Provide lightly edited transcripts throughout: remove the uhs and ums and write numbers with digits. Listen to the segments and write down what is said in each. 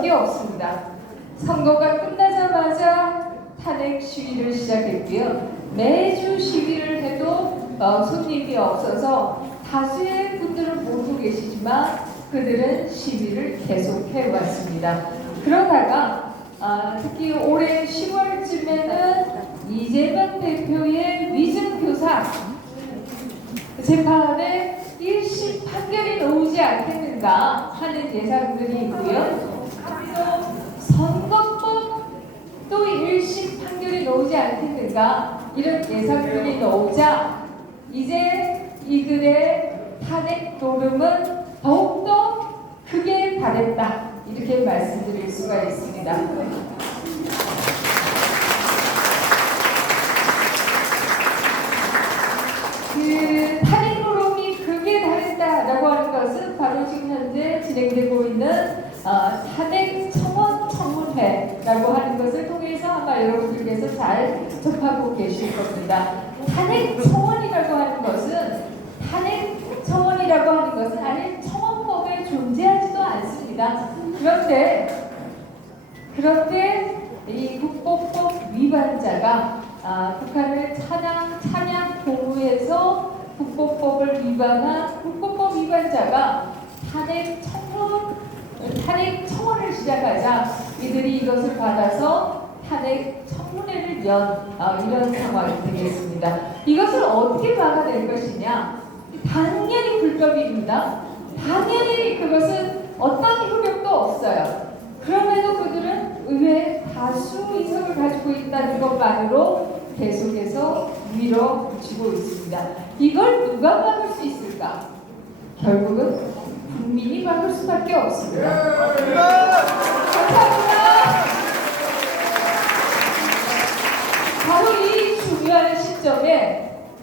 수밖에 없습니다. 선거가 끝나자마자 탄핵 시위를 시작했고요. 매주 시위를 해도 손님이 없어서 다수의 분들은 모르고 계시지만 그들은 시위를 계속해 왔습니다. 그러다가 특히 올해 10월쯤에는 이재명 대표의 위증교사 재판에 1심 판결이 나오지 않겠는가 하는 예상들이 있고요. 또 선거법 또 1심 판결이 나오지 않겠는가 이런 예상들이 나오자 이제 이들의 탄핵 노름은 더욱더 크게 달했다 이렇게 말씀드릴 수가 있습니다. 그 탄핵 노름이 크게 달했다라고 하는 것은 바로 지금 현재 진행되고 있는 탄핵 청원 청문회라고 하는 것을 통해서 아마 여러분들께서 잘 접하고 계실 겁니다. 탄핵 청원이라고 하는 것은 아직 청원법에 존재하지도 않습니다. 그런데 이 국보법 위반자가 북한을 찬양 공우해서 국보법을 위반한 국보법 위반자가 탄핵 청원을 시작하자 이들이 이것을 받아서 탄핵 청문회를 이런 상황이 되겠습니다. 이것을 어떻게 막아낼 것이냐? 당연히 불법입니다. 당연히 그것은 어떤 효력도 없어요. 그럼에도 그들은 의회 다수 의석을 가지고 있다는 것만으로 계속해서 밀어붙이고 있습니다. 이걸 누가 막을 수 있을까? 결국은 국민이 막을 수밖에 없습니다. 감사합니다. 바로 이 중요한 시점에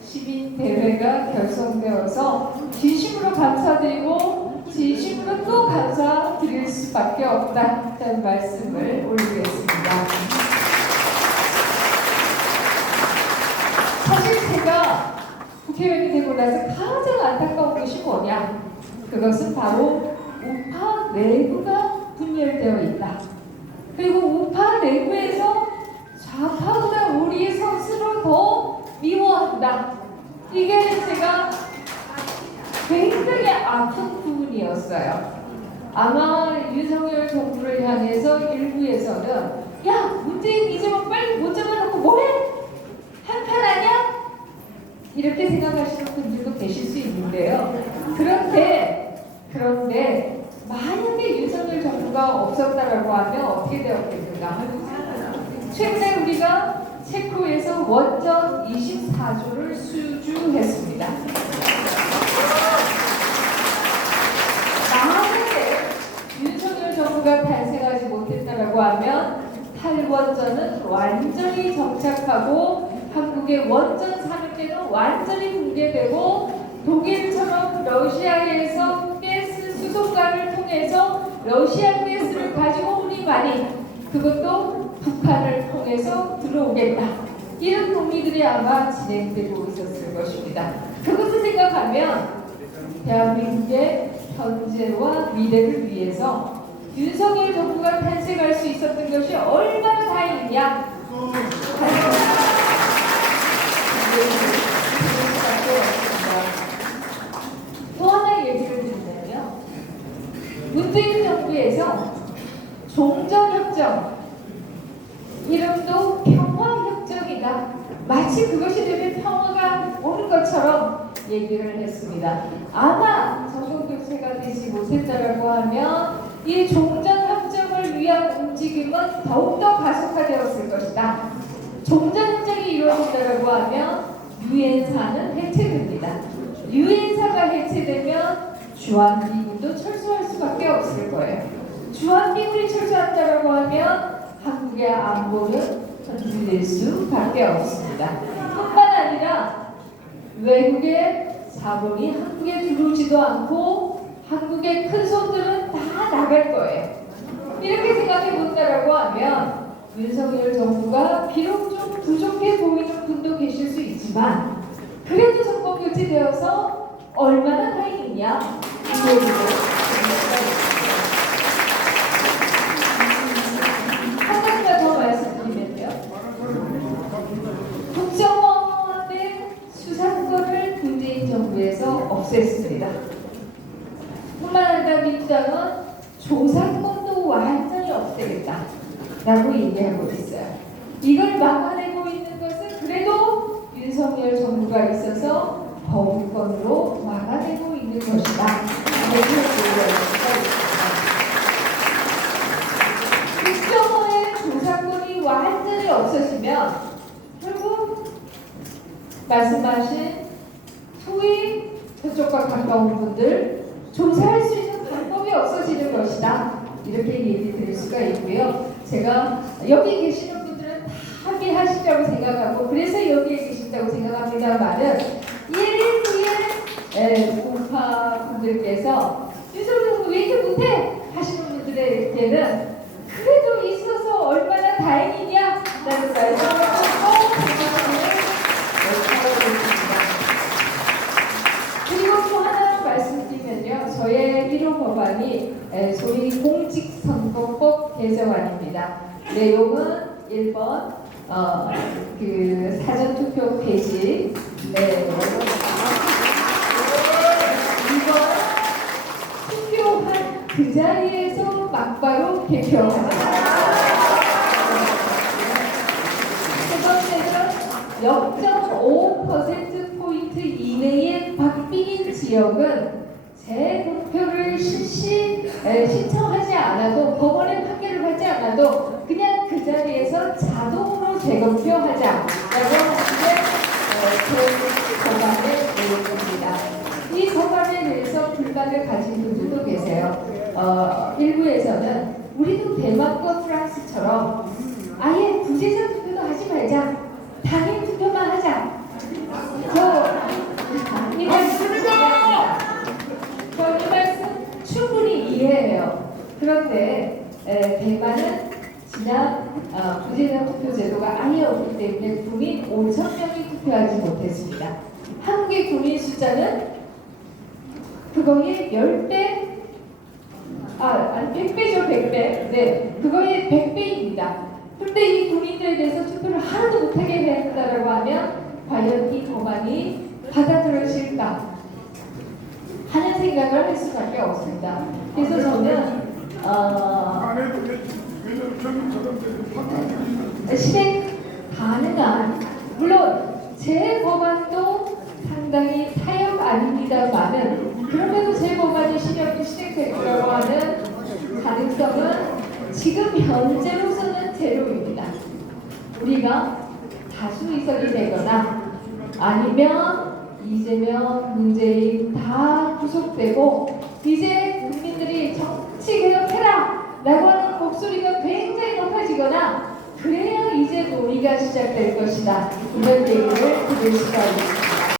시민대회가 결성되어서 진심으로 감사드리고 진심으로 또 감사드릴 수밖에 없다는 말씀을 올리겠습니다. 사실 제가 국회의원이 되고 나서 가장 안타까운 것이 뭐냐? 그것은 바로 우파 내부가 분열되어 있다. 그리고 우파 내부에서 좌파보다 우리 스스로 더 미워한다. 이게 제가 굉장히 아픈 부분이었어요. 아마 윤석열 정부를 향해서 일부에서는 야, 문재인 이재명 빨리 못 잡아놓고 뭐해? 한판 아니야? 이렇게 생각하시는 분들도 계실 수 있는데요. 그런데 만약에 윤석열 정부가 없었다라고 하면 어떻게 되었겠는가? 최근에 우리가 체코에서 원전 24조를 수주했습니다. 만약에 윤석열 정부가 탄생하지 못했다라고 하면 탈원전은 완전히 정착하고 한국의 원전 산업계는 완전히 붕괴되고 독일처럼 러시아에서 가스 수송관을 통해서 러시아 가스를 가지고 우리만이 그것도 북한을 통해서 들어오겠다. 이런 논의들이 아마 진행되고 있었을 것입니다. 그것을 생각하면 대한민국의 현재와 미래를 위해서 윤석열 정부가 탄생할 수 있었던 것이 얼마나 다행이냐. 또 하나 얘기를 드리면요. 문재인 정부에서 종전협정 이름도 평화협정이다. 마치 그것이 되면 평화가 오는 것처럼 얘기를 했습니다. 아마 저정도 교체가 되지 못했다라고 하면 이 종전협정을 위한 움직임은 더욱더 가속화되었을 것이다. 종전협정이 이루어진다라고 하면 유엔사는 해체됩니다. 유엔사가 해체되면 주한미군도 철수할 수밖에 없을 거예요. 주한미군이 철수한다라고 하면 한국의 안보는 흔들릴 수밖에 없습니다. 뿐만 아니라 외국의 자본이 한국에 들어오지도 않고 한국의 큰 손들은 다 나갈 거예요. 이렇게 생각해 본다라고 하면 윤석열 정부가 비록 좀 부족해 보이는 분도 계실 수 있지만 그래도 정권 교체되어서 얼마나 다행이냐 이 얘기를 라고 얘기하고 있어요. 이걸 막아내고 있는 것은 그래도 윤석열 정부가 있어서 법권으로 막아내고 있는 것이다. 이렇게 얘기할 수가 있습니다. 국정원의 조사권이 완전히 없어지면 결국 말씀하신 소위 저쪽과 가까운 분들 조사할 수 있는 방법이 없어지는 것이다. 이렇게 얘기 드릴 수가 있고요. 제가 여기 계시는 분들은 다 합의하시려고 생각하고 그래서 여기에 계신다고 생각합니다만은 일부의 우파 분들께서 윤석열 왜 이렇게 못해? 하시는 분들에게는 그래도 있어서 얼마나 다행이냐? 라는 말씀을 꼭 생각하고 있습니다. 그리고 또 하나 말씀드리면요. 저의 1호 법안이 소위 공직선거법 개정안입니다. 내용은 1번 그 사전투표 폐지, 2번 투표한 그 자리에서 막바로 개표합니다. 세 번째는 0.5%포인트 이내의 박빙인 지역은 재공표를 신청하지 않아도 법원의 판결을 받지 않아도 그냥 그 자리에서 자동으로 재검표하자라고 하는 게 법안의 내용입니다. 이 법안에 대해서 불만을 가진 분들도 계세요. 일부에서는 우리도 대만과 프랑스처럼 아예 부재자 투표도 하지 말자, 당일 투표만 하자. 이 말씀 충분히 이해해요. 그런데 대만은 지난 부재자 투표 제도가 아예 없기 때문에 국민 5,000명이 투표하지 못했습니다. 한국의 국민 숫자는 그거의 10배, 아니 100배죠, 100배. 네, 그거의 100배입니다. 그런데 이 국민들에 대해서 투표를 하나도 못하게 한다라고 하면 과연 이 법안이 받아들여질까 하는 생각을 할 수밖에 없습니다. 그래서 저는 실행 가능한, 물론 제 법안도 상당히 타협 아닙니다만은 그럼에도 제 법안이 실행될 거라고 하는 가능성은 지금 현재로서는 제로입니다. 우리가 다수 의석이 되거나 아니면 이재명, 문재인 다 구속되고 이제 국민들이 정치 개혁해라 라고 하는 목소리가 굉장히 높아지거나 그래야 이제 논의가 시작될 것이다. 이런 얘기를 드릴 수가 있습니다.